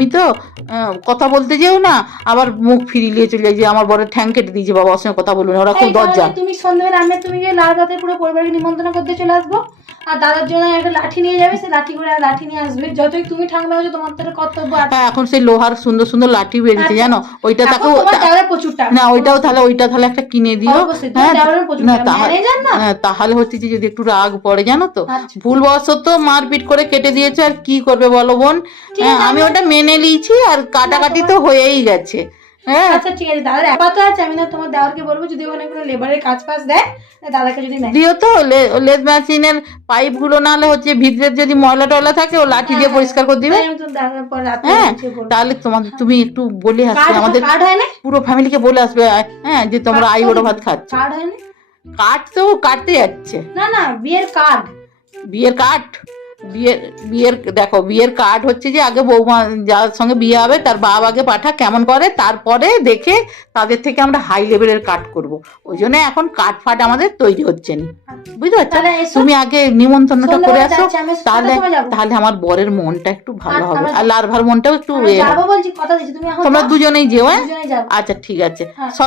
আমি তো কথা বলতে যেও না, আবার মুখ ফিরিয়ে চলে যায় যে আমার বরের ঠ্যাং কেটে দিয়েছে, বাবা ওর সঙ্গে কথা বলুন, ওরা খুব দরজা। তুমি সন্ধ্যাবেলা রান্না তুমি গিয়ে লাল ভাতে পুরো পরিবারকে নিমন্ত্রণ করতে চলে আসবো, আর দাদার জন্য একটা লাঠি নিয়ে যাবে, সে লাঠি করে লাঠি নিয়ে আসবে। যতই তুমি ঠাকুমা হচ্ছে তোমার তো কর্তব্য আছে। হ্যাঁ, এখন সেই লোহার সুন্দর সুন্দর লাঠি বেরিয়েছে জানো, ওইটা তাকেও প্রচুর টাকা না, ওইটা তাহলে একটা কিনে দিও। হ্যাঁ না তাহলে হচ্ছে যে যদি একটু রাগ পড়ে জানো তো, ভুলবশত মারপিট করে কেটে দিয়েছে, আর কি করবে বলো বোন। আমি ওটা মেনে নিয়েছি, আর কাটাকাটি তো হয়েই গেছে। হ্যাঁ আচ্ছা ঠিক আছে, দাদার আপাতত আছে, আমি না তোমার দেওয়ারকে বলবো যদি ওখানে কোনো লেবারের কাজ ফাজ দেয় দাদাকে যদি দিও তো, লেদ মেশিনের পাইপ গুলো, নাহলে হচ্ছে ভিতরে যদি ময়লা টয়লা থাকে ও লাঠি দিয়ে পরিষ্কার করে দিবে। হ্যাঁ তাহলে তুমি একটু বলে আসবে আমাদের পুরো ফ্যামিলিকে বলে আসবে, হ্যাঁ যে তোমরা আই ওটা ভাত খাচ্ছ। কাঠ তো কাটতে যাচ্ছে না বিয়ের কার্ড। বিয়ের দেখো, বিয়ের কার্ড হচ্ছে যে আগে বৌমা যার সঙ্গে বিয়ে হবে তার বাপ আগে পাঠা কেমন করে, তারপরে দেখে তাদের থেকে আমরা হাই লেভেলের কার্ড করব। ওই জন্য এখন কার্ড ফাট আমাদের তৈরি হচ্ছে না, বুঝতে পারছো। তুমি আগে নিমন্ত্রণটা করে আসো, তাহলে আমার বরের মনটা একটু ভালো হবে, আর লারভার মনটাও একটু। তোমরা দুজনেই যেও। হ্যাঁ আচ্ছা ঠিক আছে।